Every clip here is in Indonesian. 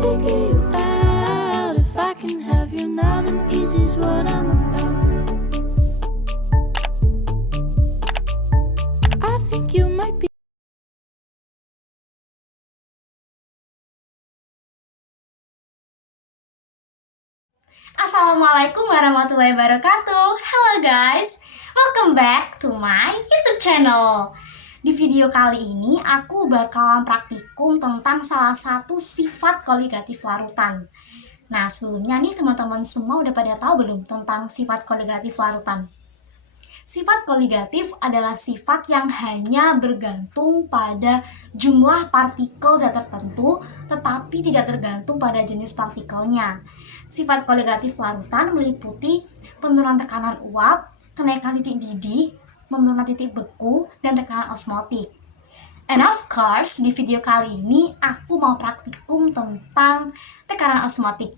figure you out. If I can have you now, then easy's what I'm about. I think you might be. Assalamualaikum warahmatullahi wabarakatuh. Hello guys, welcome back to my YouTube channel. Di video kali ini aku bakalan praktikum tentang salah satu sifat koligatif larutan. Nah, sebelumnya nih teman-teman semua udah pada tahu belum tentang sifat koligatif larutan? Sifat koligatif adalah sifat yang hanya bergantung pada jumlah partikel zat tertentu, tetapi tidak tergantung pada jenis partikelnya. Sifat koligatif larutan meliputi penurunan tekanan uap, kenaikan titik didih, penurunan titik beku, dan tekanan osmotik. And of course, di video kali ini aku mau praktikum tentang tekanan osmotik.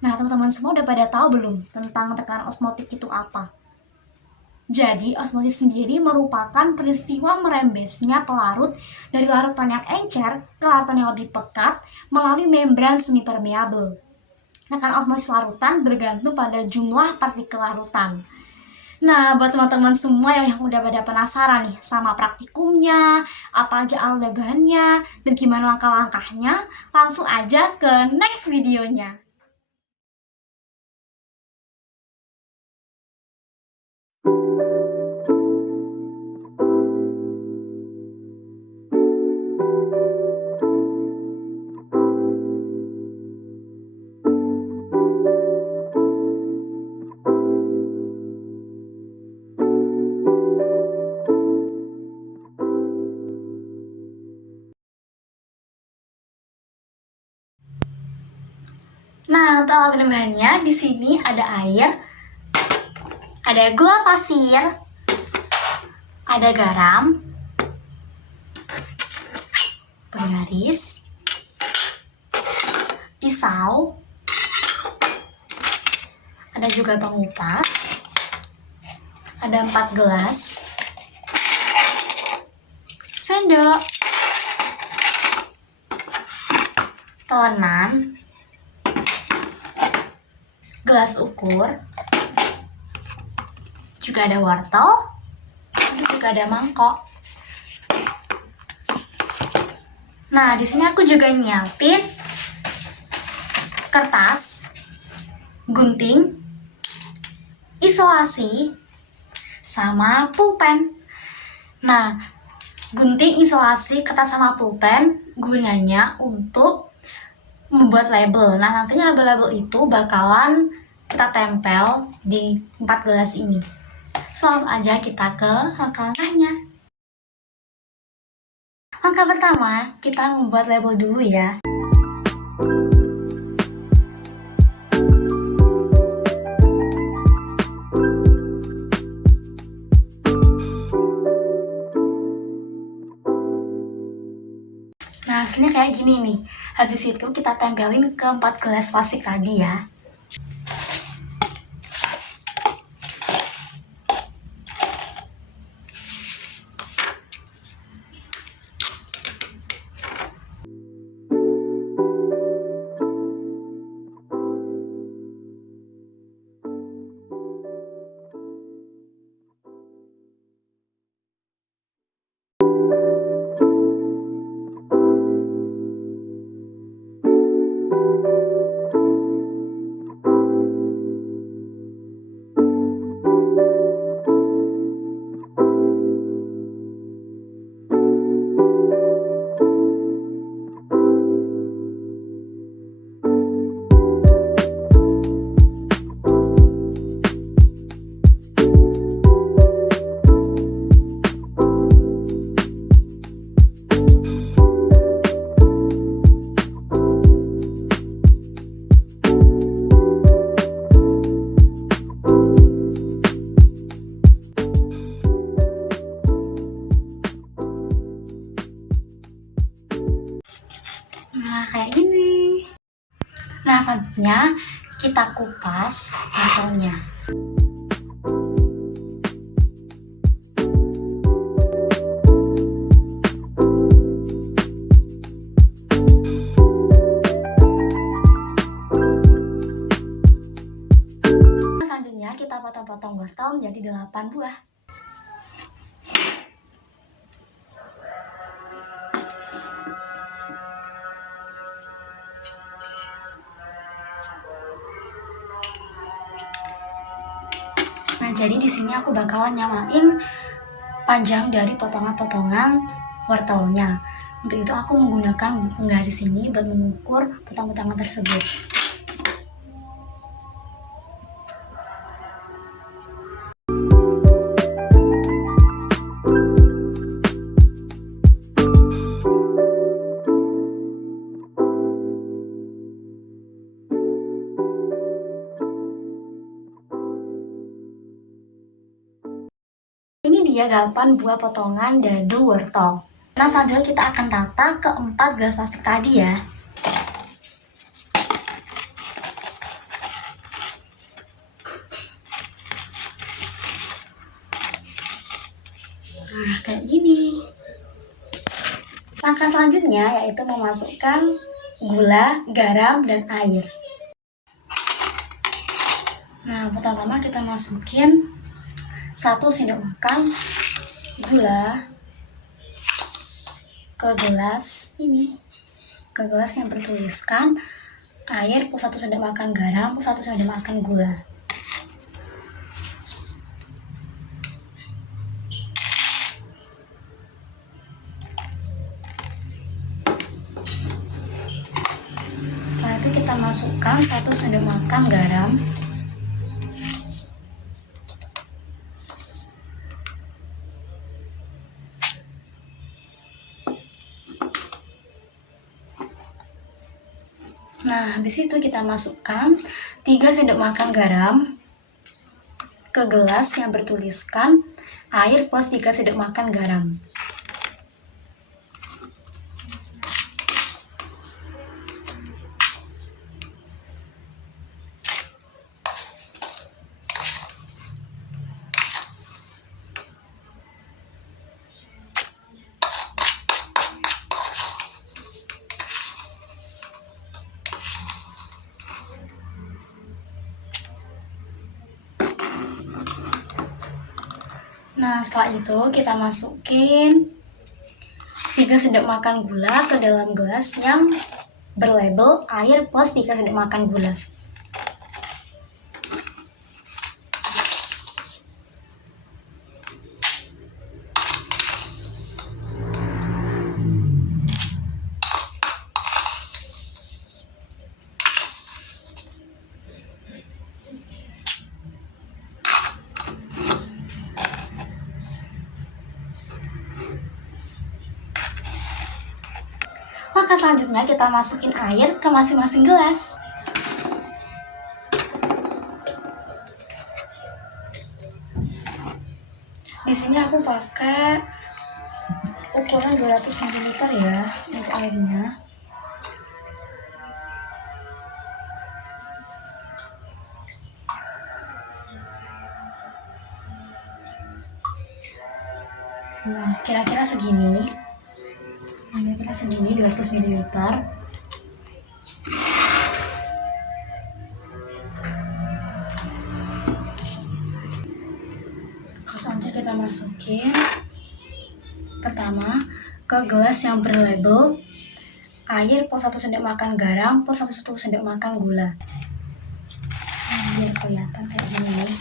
Nah, teman-teman semua udah pada tahu belum tentang tekanan osmotik itu apa? Jadi, osmosis sendiri merupakan peristiwa merembesnya pelarut dari larutan yang encer ke larutan yang lebih pekat melalui membran semipermeabel. Nah, kan osmosis larutan bergantung pada jumlah partikel larutan. Nah, buat teman-teman semua yang udah pada penasaran nih sama praktikumnya, apa aja alat bahannya, dan gimana langkah-langkahnya, langsung aja ke next videonya. Nah, untuk alat bahannya di sini ada air, ada gula pasir, ada garam, penggaris, pisau, ada juga pengupas, ada 4 gelas, sendok, telenan, gelas ukur, juga ada wortel, juga ada mangkok. Nah, di sini aku juga nyiapin kertas, gunting, isolasi, sama pulpen. Nah, gunting, isolasi, kertas, sama pulpen gunanya untuk membuat label. Nah, nantinya label-label itu bakalan kita tempel di 4 gelas ini. Langsung aja kita ke langkah-langkahnya. Langkah pertama, kita membuat label dulu ya. Nah, hasilnya kayak gini nih. Habis itu kita tempelin ke 4 gelas plastik tadi ya. Nah, kayak gini. Nah, selanjutnya kita kupas botolnya. 8 buah. Nah, jadi di sini aku bakalan nyamain panjang dari potongan-potongan wortelnya. Untuk itu aku menggunakan penggaris ini buat mengukur potong-potongan tersebut. Ini dia 8 buah potongan dadu wortel. Nah, selanjutnya kita akan tata ke 4 gelas plastik tadi ya. Nah, kayak gini. Langkah selanjutnya yaitu memasukkan gula, garam, dan air. Nah, pertama kita masukin 1 sendok makan gula ke gelas ini, ke gelas yang bertuliskan air plus 1 sendok makan garam plus 1 sendok makan gula. Setelah itu kita masukkan 1 sendok makan garam. Nah, habis itu kita masukkan 3 sendok makan garam ke gelas yang bertuliskan air plus 3 sendok makan garam. Nah, setelah itu kita masukin 3 sendok makan gula ke dalam gelas yang berlabel air plus 3 sendok makan gula. Maka selanjutnya kita masukin air ke masing-masing gelas. Di sini aku pakai ukuran 200 ml ya untuk airnya. Nah, kira-kira segini. 200 ml. Selanjutnya kita masukin pertama ke gelas yang berlabel air plus 1 sendok makan garam plus 1 sendok makan gula. Nah, biar kelihatan kayak gini.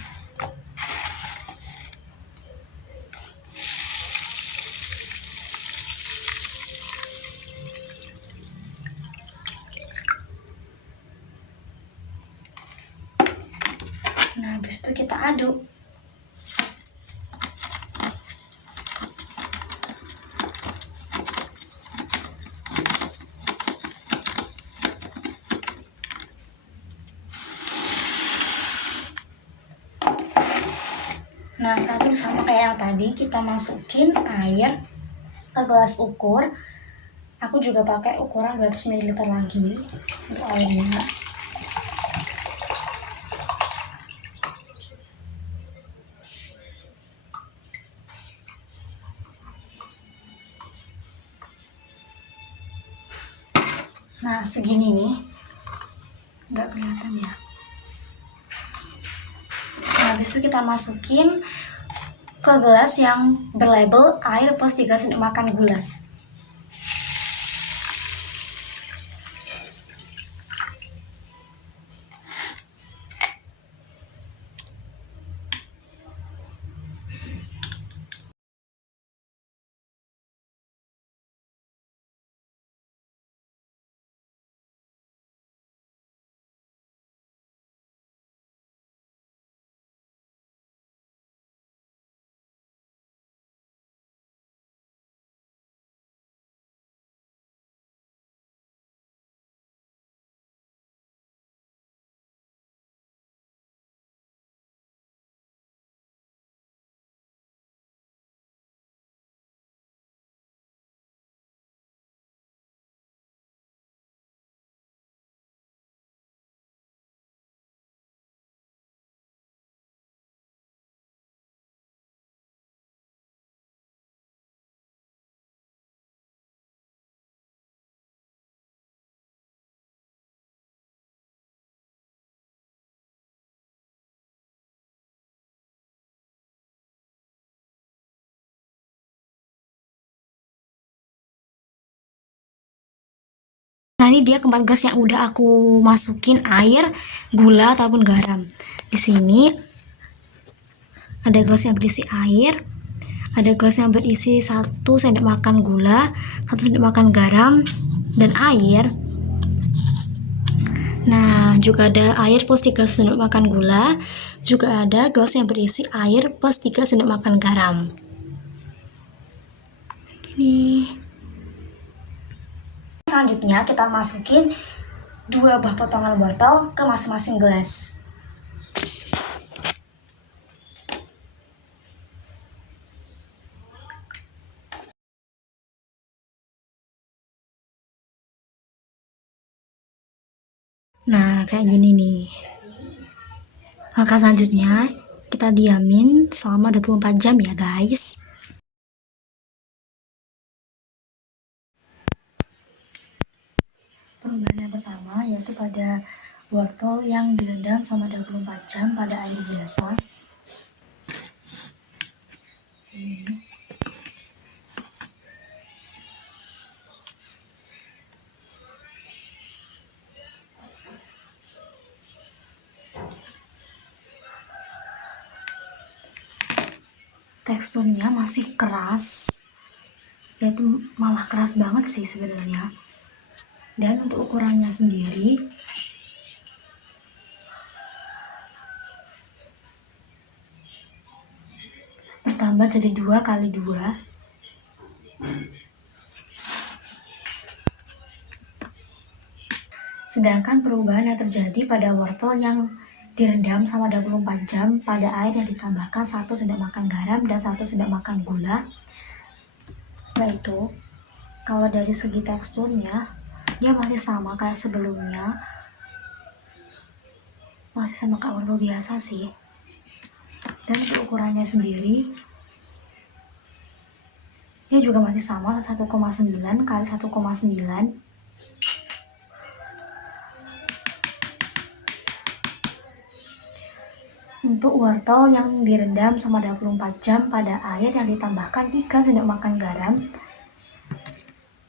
Nah, habis itu kita aduk. Nah, satu sama kayak yang tadi, kita masukin air ke gelas ukur. Aku juga pakai ukuran 200 ml lagi untuk airnya. Nah, segini nih. Nggak kelihatan ya. Nah, habis itu kita masukin ke gelas yang berlabel air plus 3 sendok makan gula. Nah, ini dia keempat gelas yang udah aku masukin air, gula ataupun garam. Di sini ada gelas yang berisi air, ada gelas yang berisi 1 sendok makan gula, 1 sendok makan garam, dan air. Nah, juga ada air plus 3 sendok makan gula, juga ada gelas yang berisi air plus 3 sendok makan garam. Ini. Selanjutnya kita masukin 2 buah potongan wortel ke masing-masing gelas. Nah, kayak gini nih. Langkah selanjutnya kita diamin selama 24 jam ya guys. Perubahan yang pertama yaitu pada wortel yang direndam selama 24 jam pada air biasa. Teksturnya masih keras, yaitu malah keras banget sih sebenarnya. Dan untuk ukurannya sendiri bertambah jadi 2 kali 2. Sedangkan perubahan yang terjadi pada wortel yang direndam selama 24 jam pada air yang ditambahkan 1 sendok makan garam dan 1 sendok makan gula, yaitu kalau dari segi teksturnya dia masih sama kayak sebelumnya, masih sama kayak wortel biasa sih. Dan untuk ukurannya sendiri dia juga masih sama 1,9 kali 1,9. Untuk wortel yang direndam selama 24 jam pada air yang ditambahkan 3 sendok makan garam,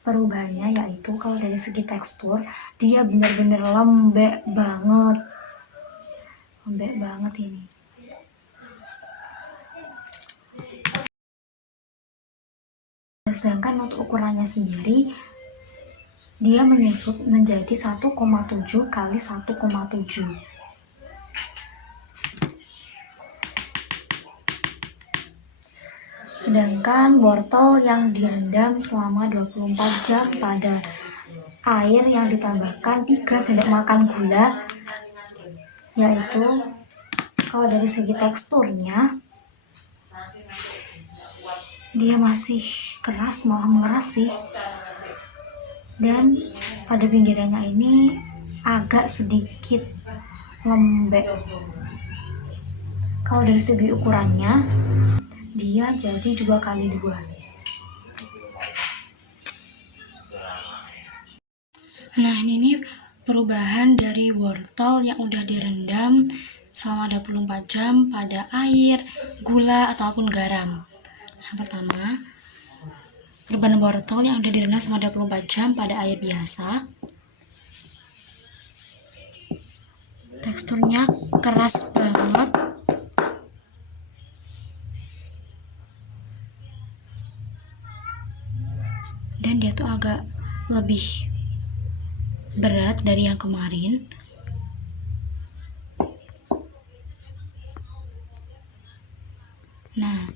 perubahannya yaitu kalau dari segi tekstur dia benar-benar lembek banget. Lembek banget ini. Sedangkan untuk ukurannya sendiri dia menyusut menjadi 1,7 kali 1,7. Sedangkan wortel yang direndam selama 24 jam pada air yang ditambahkan 3 sendok makan gula, yaitu kalau dari segi teksturnya dia masih keras, malah mengeras sih. Dan pada pinggirannya ini agak sedikit lembek. Kalau dari segi ukurannya dia jadi 2 kali 2. Nah, ini perubahan dari wortel yang udah direndam selama 24 jam pada air, gula, ataupun garam. Yang pertama, perban wortel yang udah direndam selama 24 jam pada air biasa. Teksturnya keras banget. Dan dia tuh agak lebih berat dari yang kemarin. Nah,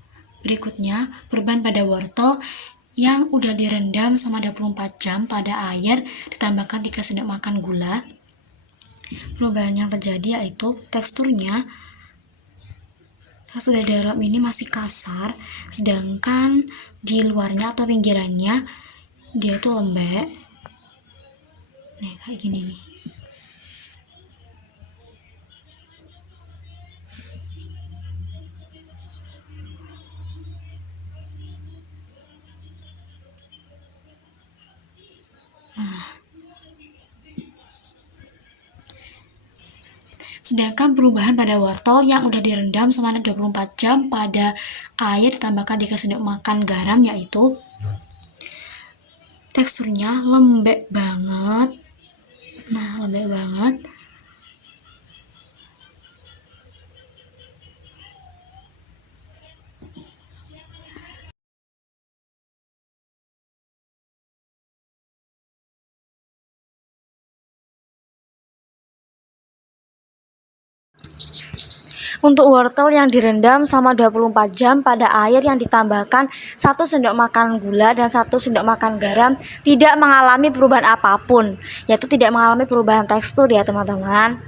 berikutnya perban pada wortel yang udah direndam selama 24 jam pada air ditambahkan 3 sendok makan gula. Perubahan yang terjadi yaitu teksturnya sudah di dalam ini masih kasar, sedangkan di luarnya atau pinggirannya dia tuh lembek. Nih kayak gini nih. Sedangkan perubahan pada wortel yang udah direndam selama 24 jam pada air ditambahkan 3 sendok makan garam, yaitu teksturnya lembek banget. Nah, lembek banget. Untuk wortel yang direndam selama 24 jam pada air yang ditambahkan 1 sendok makan gula dan 1 sendok makan garam tidak mengalami perubahan apapun, yaitu tidak mengalami perubahan tekstur ya teman-teman.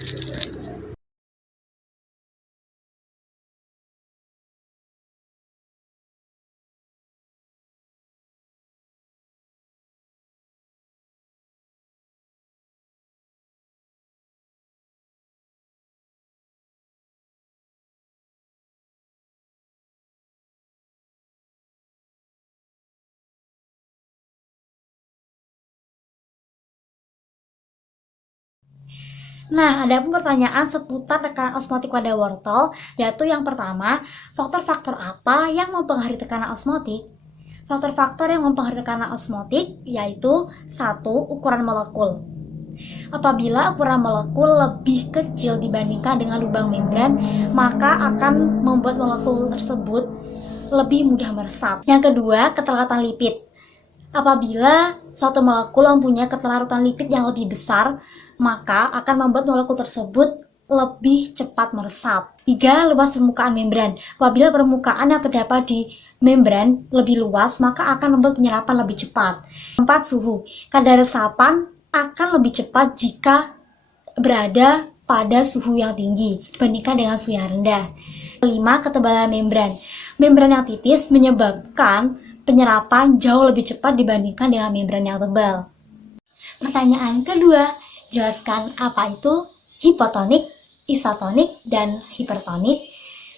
Nah, ada pun pertanyaan seputar tekanan osmotik pada wortel, yaitu yang pertama, faktor-faktor apa yang mempengaruhi tekanan osmotik? Faktor-faktor yang mempengaruhi tekanan osmotik yaitu 1. Ukuran molekul. Apabila ukuran molekul lebih kecil dibandingkan dengan lubang membran, maka akan membuat molekul tersebut lebih mudah meresap. Yang kedua, keterlambatan lipid. Apabila suatu molekul mempunyai keterlarutan lipid yang lebih besar, maka akan membuat molekul tersebut lebih cepat meresap. 3. Luas permukaan membran. Apabila permukaan yang terdapat di membran lebih luas, maka akan membuat penyerapan lebih cepat. 4. Suhu. Kadar resapan akan lebih cepat jika berada pada suhu yang tinggi dibandingkan dengan suhu yang rendah. 5. Ketebalan membran. Membran yang tipis menyebabkan penyerapan jauh lebih cepat dibandingkan dengan membran yang tebal. Pertanyaan kedua, jelaskan apa itu hipotonik, isotonik, dan hipertonik.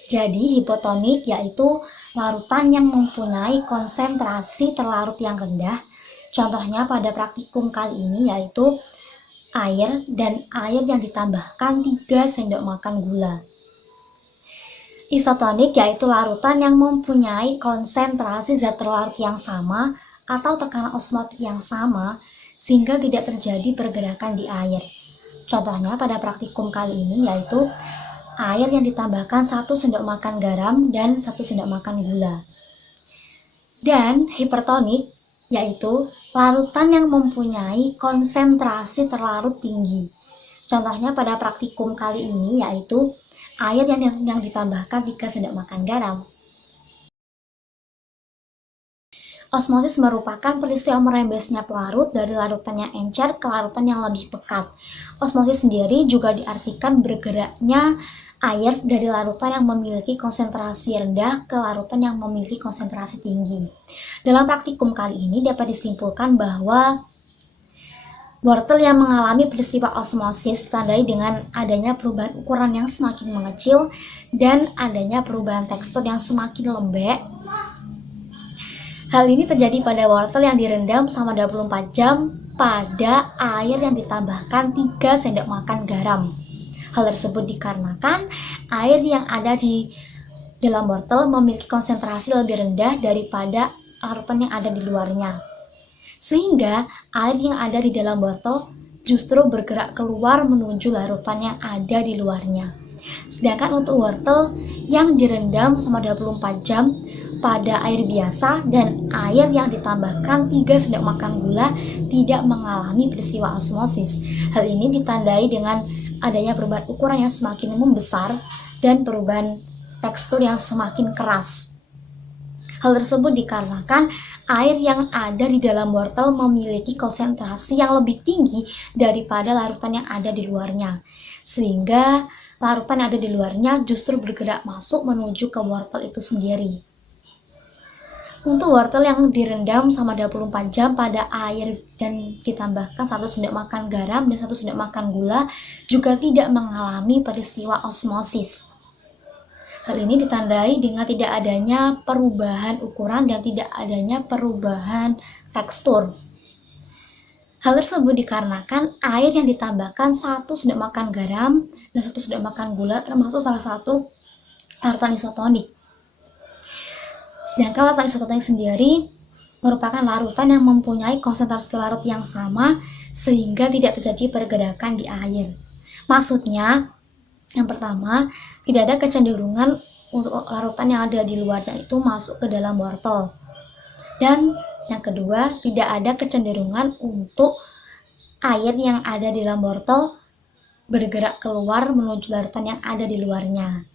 Jadi hipotonik yaitu larutan yang mempunyai konsentrasi terlarut yang rendah. Contohnya pada praktikum kali ini yaitu air dan air yang ditambahkan 3 sendok makan gula. Isotonik yaitu larutan yang mempunyai konsentrasi zat terlarut yang sama atau tekanan osmotik yang sama sehingga tidak terjadi pergerakan di air. Contohnya pada praktikum kali ini yaitu air yang ditambahkan 1 sendok makan garam dan 1 sendok makan gula. Dan hipertonik yaitu larutan yang mempunyai konsentrasi terlarut tinggi. Contohnya pada praktikum kali ini yaitu air yang ditambahkan 3 sendok makan garam. Osmosis merupakan peristiwa merembesnya pelarut dari larutan yang encer ke larutan yang lebih pekat. Osmosis sendiri juga diartikan bergeraknya air dari larutan yang memiliki konsentrasi rendah ke larutan yang memiliki konsentrasi tinggi. Dalam praktikum kali ini dapat disimpulkan bahwa wortel yang mengalami peristiwa osmosis ditandai dengan adanya perubahan ukuran yang semakin mengecil dan adanya perubahan tekstur yang semakin lembek. Hal ini terjadi pada wortel yang direndam selama 24 jam pada air yang ditambahkan 3 sendok makan garam. Hal tersebut dikarenakan air yang ada di dalam wortel memiliki konsentrasi lebih rendah daripada larutan yang ada di luarnya. Sehingga air yang ada di dalam wortel justru bergerak keluar menuju larutan yang ada di luarnya. Sedangkan untuk wortel yang direndam selama 24 jam pada air biasa dan air yang ditambahkan 3 sendok makan gula tidak mengalami peristiwa osmosis. Hal ini ditandai dengan adanya perubahan ukuran yang semakin membesar dan perubahan tekstur yang semakin keras. Hal tersebut dikarenakan air yang ada di dalam wortel memiliki konsentrasi yang lebih tinggi daripada larutan yang ada di luarnya. Sehingga larutan yang ada di luarnya justru bergerak masuk menuju ke wortel itu sendiri. Untuk wortel yang direndam selama 24 jam pada air dan ditambahkan 1 sendok makan garam dan 1 sendok makan gula juga tidak mengalami peristiwa osmosis. Hal ini ditandai dengan tidak adanya perubahan ukuran dan tidak adanya perubahan tekstur. Hal tersebut dikarenakan air yang ditambahkan 1 sendok makan garam dan 1 sendok makan gula termasuk salah satu larutan isotonik. Sedangkan larutan isotonik sendiri merupakan larutan yang mempunyai konsentrasi larut yang sama sehingga tidak terjadi pergerakan di air. Maksudnya, yang pertama, tidak ada kecenderungan untuk larutan yang ada di luarnya itu masuk ke dalam wortel. Dan yang kedua, tidak ada kecenderungan untuk air yang ada di dalam wortel bergerak keluar menuju larutan yang ada di luarnya.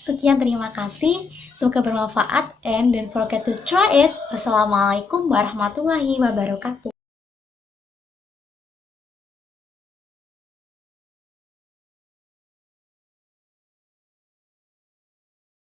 Sekian, terima kasih. Semoga bermanfaat and don't forget to try it. Wassalamualaikum warahmatullahi wabarakatuh.